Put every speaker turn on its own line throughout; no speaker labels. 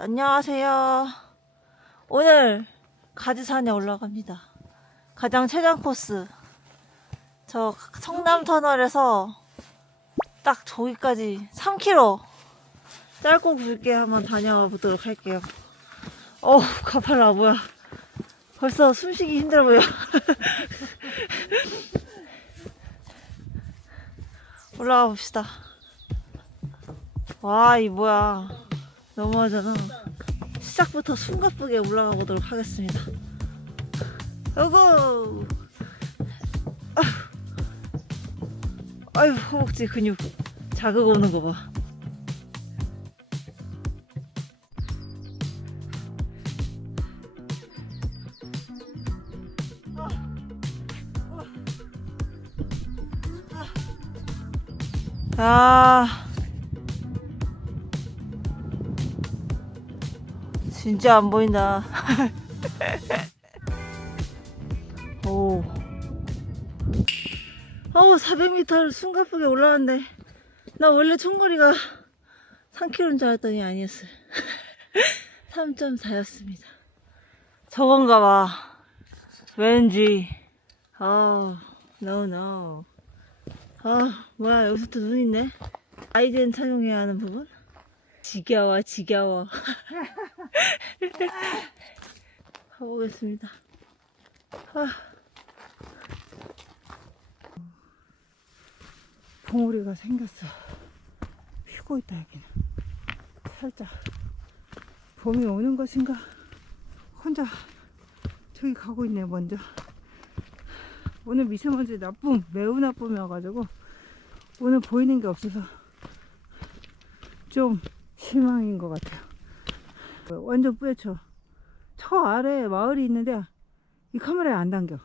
안녕하세요. 오늘 가지산에 올라갑니다. 가장 최장 코스. 저 성남 터널에서 딱 저기까지 3km 짧고 굵게 한번 다녀와 보도록 할게요. 어우, 가팔라, 뭐야. 벌써 숨쉬기 힘들어 보여. 올라가 봅시다. 와, 이 뭐야. 너무하잖아. 시작부터 숨가쁘게 올라가 보도록 하겠습니다. 아휴, 아휴, 허벅지 근육 자극 오는 거 봐. 아. 진짜 안 보인다. 오. 어우, 400m를 숨가쁘게 올라왔는데, 나 원래 총거리가 3km인 줄 알았더니 아니었어요. 3.4였습니다. 저건가 봐. 왠지. 어우, no, no. 아, 뭐야, 여기서 또 눈 있네. 아이젠 착용해야 하는 부분? 지겨워, 지겨워. 가보겠습니다. 아.
봉우리가 생겼어. 휘고 있다, 여기는. 살짝. 봄이 오는 것인가? 혼자 저기 가고 있네, 먼저. 오늘 미세먼지 나쁨, 매우 나쁨이어가지고, 오늘 보이는 게 없어서 좀 실망인 것 같아요. 완전 뿌옇죠? 저 아래에 마을이 있는데, 이 카메라에 안 당겨.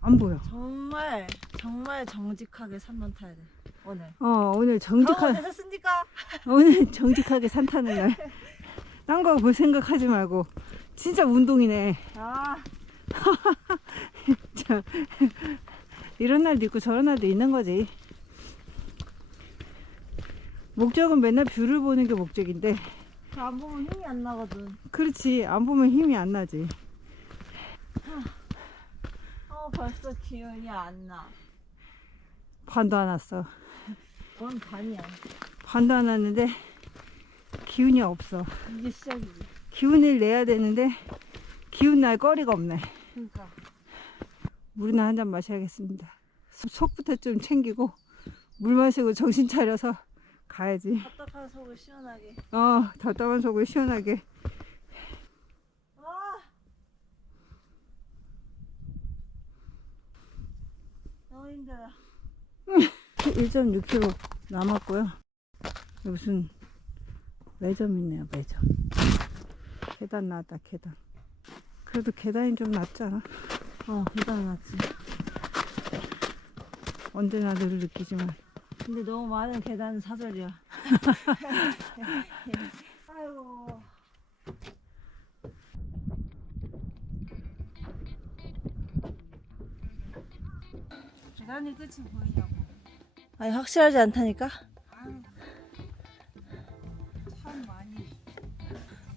안 보여.
정말, 정말 정직하게 산만 타야 돼. 오늘.
어, 오늘 정직한.
정직하... 됐습니까?
오늘 정직하게 산 타는 날. 딴 거 볼 생각하지 말고. 진짜 운동이네.
아,
자, 이런 날도 있고 저런 날도 있는 거지. 목적은 맨날 뷰를 보는 게 목적인데,
안 보면 힘이 안 나거든.
그렇지. 안 보면 힘이 안 나지.
어, 벌써 기운이 안 나.
반도 안 왔어.
뭔 반이야.
반도 안 왔는데, 기운이 없어.
이게 시작이지.
기운을 내야 되는데, 기운 날 거리가 없네.
그러니까.
물이나 한 잔 마셔야겠습니다. 속부터 좀 챙기고, 물 마시고 정신 차려서 가야지.
답답한 속을 시원하게.
어, 답답한 속을 시원하게.
아! 너무 힘들어.
1.6km 남았고요. 무슨 매점 있네요, 매점. 계단 나왔다, 계단. 그래도 계단이 좀 낫지 않아?
어, 계단 났지.
언제나 늘 느끼지만.
근데 너무 많은 계단은 사절이야. 아이고.
계단이 끝이 보이냐고.
아니, 확실하지 않다니까?
참 많이.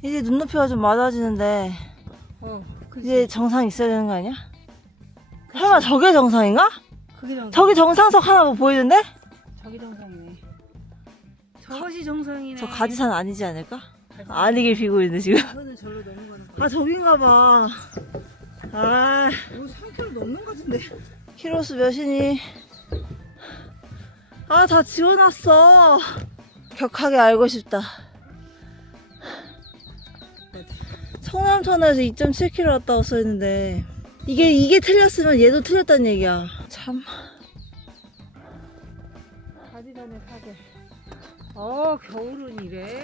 이제 눈높이가 좀 맞아지는데,
어,
이제 정상 있어야 되는 거 아니야? 설마 저게 정상인가?
그게 정상.
저기 정상석 하나 뭐 보이던데?
저기 정상이네. 저것이 정상이네.
저 가지산 아니지 않을까? 아니길 비고 있는데 지금.
이거는 절로 넘어가는.
아 저긴가 봐. 아
이거 3km 넘는 거 같은데.
키로수 몇이니? 아 다 지워놨어. 격하게 알고 싶다. 성남터널에서 2.7km 왔다고 써있는데 이게 이게 틀렸으면 얘도 틀렸다는 얘기야. 참.
가지단의 사계. 어, 겨울은 이래.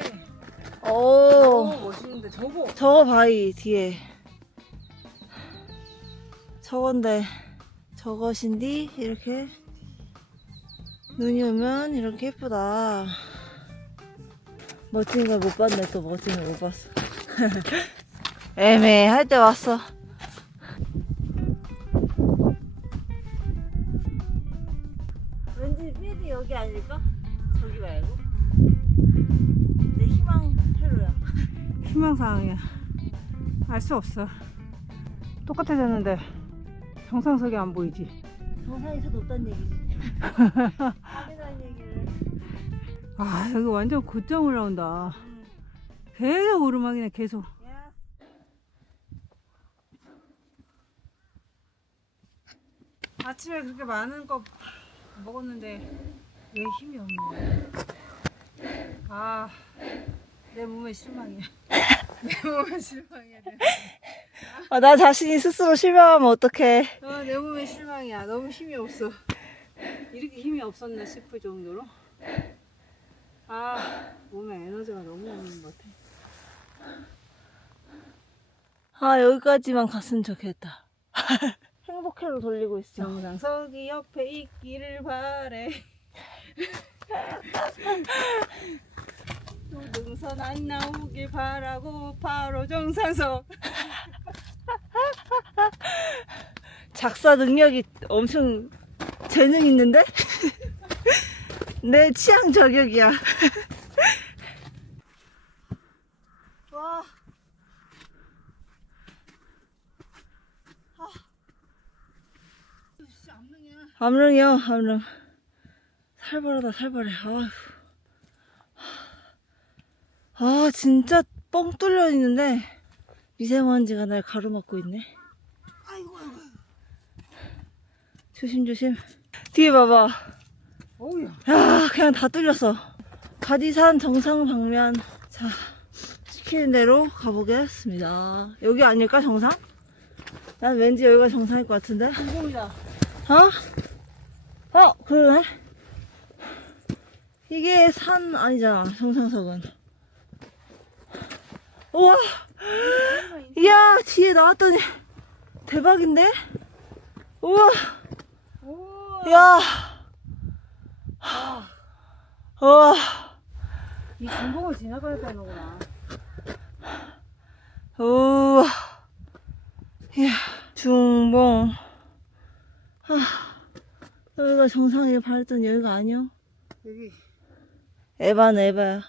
오.
어, 멋있는데 저거.
저거 바위 뒤에 저건데 저것인디 이렇게 눈이 오면 이렇게 예쁘다 멋진 걸 못 봤네 또 멋진 걸 못 봤어 애매할 때 왔어 아닐까? 저기 말고 내 희망 회로야
희망사항이야. 알 수 없어. 똑같아졌는데 정상석이 안 보이지.
정상에서 높다는 얘기지. 아니라는 얘기를.
아 여기 완전 곧장 올라온다. 계속 오르막이네 계속.
야.
아침에 그렇게 많은 거 먹었는데 왜 힘이 거야? 아, 내 몸에 실망이야. 내 몸에 실망이야. 내,
아, 나 자신이 스스로 실망하면 어떡해.
어, 내 몸에 실망이야. 너무 힘이 없어. 이렇게 힘이 없었나 싶을 정도로. 아, 몸에 에너지가 너무 없는 것 같아.
아, 여기까지만 갔으면 좋겠다. 행복해로 돌리고 있어.
정상석이 옆에 있기를 바래. 또 능선 안 나오길 바라고 바로 정상석.
작사 능력이 엄청 재능 있는데? 내 취향 저격이야. 와. 암릉이야, 암릉. 살벌하다, 살벌해. 아휴. 아, 진짜 뻥 뚫려 있는데 미세먼지가 날 가로막고 있네. 조심조심. 뒤에 봐봐.
어우야.
야, 그냥 다 뚫렸어. 가디산 정상 방면. 자, 시키는 대로 가보겠습니다. 여기 아닐까, 정상? 난 왠지 여기가 정상일 것 같은데?
성공이다.
어? 어, 그러네. 이게 산 아니잖아, 정상석은. 우와! 이야, 뒤에 나왔더니 대박인데? 우와!
오.
야! 우와!
이 중봉을 지나가야 되는 거구나.
우와! 이야, 중봉. 아, 여기가 정상에 바랬던 여기가 아니야?
여기
에바는 에바야.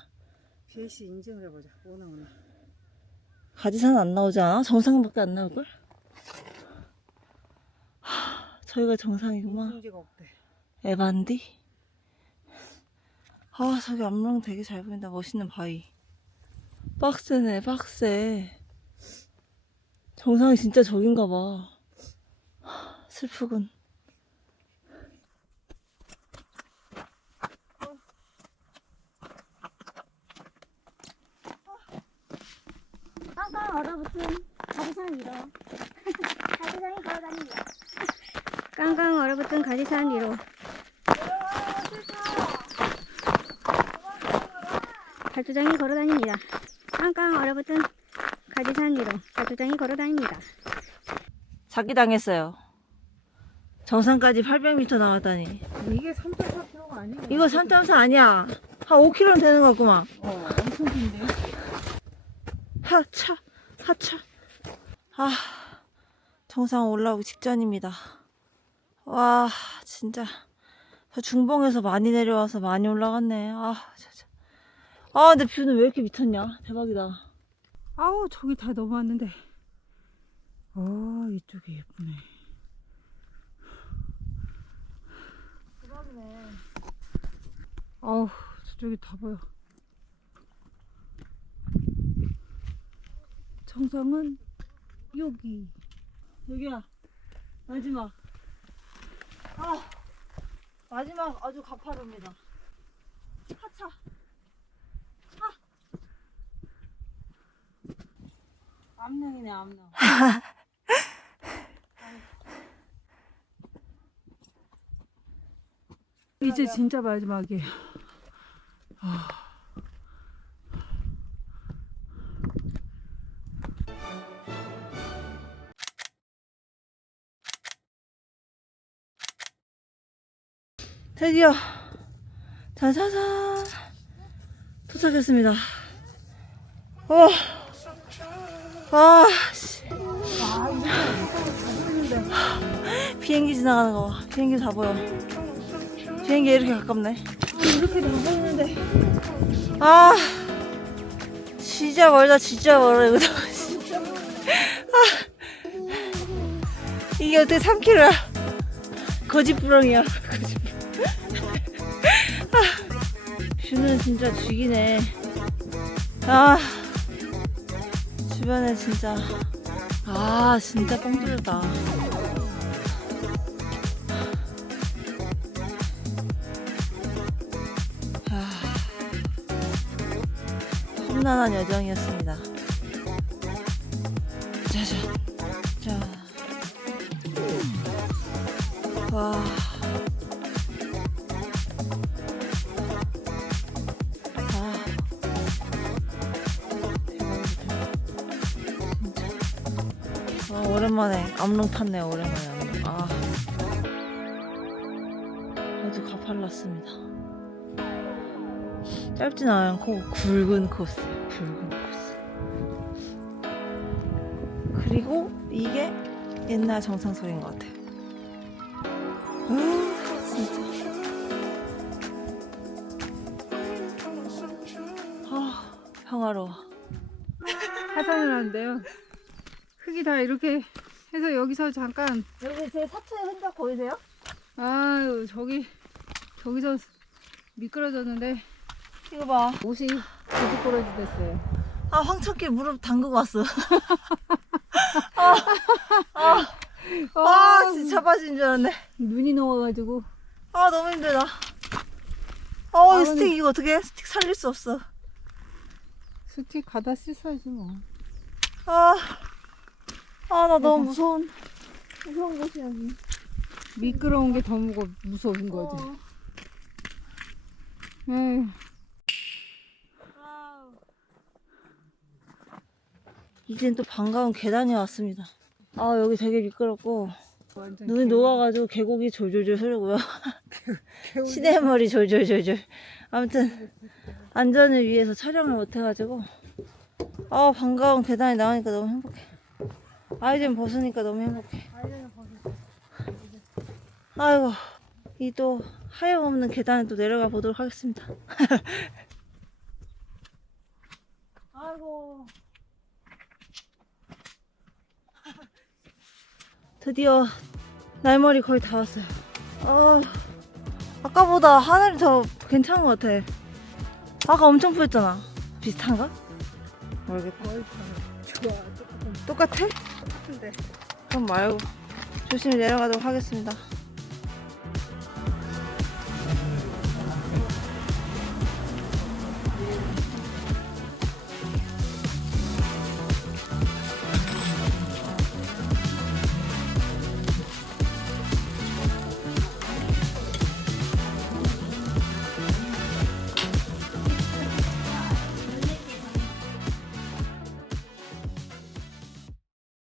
BAC 인증을 해보자. 오나 오나.
가지산 안 나오지 않아? 정상밖에 안 나올걸? 하, 저기가 정상이구만.
인증지가 없대.
에반디? 아, 저기 앞랑 되게 잘 보인다. 멋있는 바위. 빡세네, 빡세. 정상이 진짜 저긴가 봐. 하, 슬프군.
깡깡 얼어붙은 가지산 위로 가지산이 걸어다닙니다. 깡깡 얼어붙은 가지산 위로 갈두장이 걸어다닙니다. 깡깡 얼어붙은 가지산 위로 갈두장이 걸어다닙니다.
사기당했어요. 정상까지 800m 남았다니.
이게 3.4km가 아니야.
이거 3.4 아니야. 한 5km는 되는 것 같구만.
어, 엄청 긴데.
하 차, 하차. 아, 정상 올라오기 직전입니다. 와, 진짜. 저 중봉에서 많이 내려와서 많이 올라갔네. 아, 진짜. 아, 근데 뷰는 왜 이렇게 미쳤냐? 대박이다.
아우 저기 다 넘어왔는데. 어 이쪽이 예쁘네.
대박이네.
어우 저쪽이 다 보여. 정상은 여기.
여기야. 마지막. 아, 마지막 아주 가파릅니다. 하차. 하.
암릉이네 암릉. 이제 진짜 마지막이에요.
드디어 자자자 도착했습니다. 와, 와, 씨. 비행기 지나가는 거 봐. 비행기 다 보여. 비행기 이렇게 가깝네. 이렇게 다 보이는데. 아, 씨. 진짜 멀다 진짜 멀어 이거 아. 이게 어떻게 3km야 거짓부렁이야 거짓부렁 아, 뷰는 진짜 죽이네. 아 주변에 진짜 아 진짜 뻥 뚫렸다. 아, 험난한 여정이었습니다 오랜만에 암롱 탔네요, 오랜만에 암롱. 아. 아주 가팔랐습니다. 짧진 않고 굵은 코스. 굵은 코스. 그리고 이게 옛날 정상석인 것 같아요. 아, 평화로워.
하산을 하는데요. 흙이 다 이렇게 해서 여기서 잠깐
여기 제 사투의 흔적 보이세요?
아유 저기 저기서 미끄러졌는데
이거 봐.
옷이 고지꼬라지 됐어요.
아, 황천길 무릎 담그고 왔어. 아, 아, 아, 진짜 빠진 줄 알았네.
눈이 녹아가지고
아, 너무 힘들다. 어,
아,
이 스틱 이거 어떻게? 스틱 살릴 수 없어.
스틱 가다 씻어야지 뭐.
아, 아, 나 너무 무서운, 무서운 곳이야, 여기.
미끄러운 게 더 무거 무서운 거지.
어.
에휴.
이젠 또 반가운 계단이 왔습니다. 아, 여기 되게 미끄럽고,
완전
눈이 녹아가지고 계곡이 졸졸졸 흐르고요. 시내머리 졸졸졸졸. 아무튼, 안전을 위해서 촬영을 못해가지고, 아, 반가운 계단이 나오니까 너무 행복해. 아이젠 벗으니까 너무 행복해. 아이고, 이 또 하염없는 계단에 또 내려가 보도록 하겠습니다. 아이고. 드디어 날머리 거의 다 왔어요. 아, 아까보다 하늘이 더 괜찮은 것 같아. 아까 엄청 푸였잖아. 비슷한가? 모르겠다.
좋아.
똑같아? 그럼 말고 조심히 내려가도록 하겠습니다.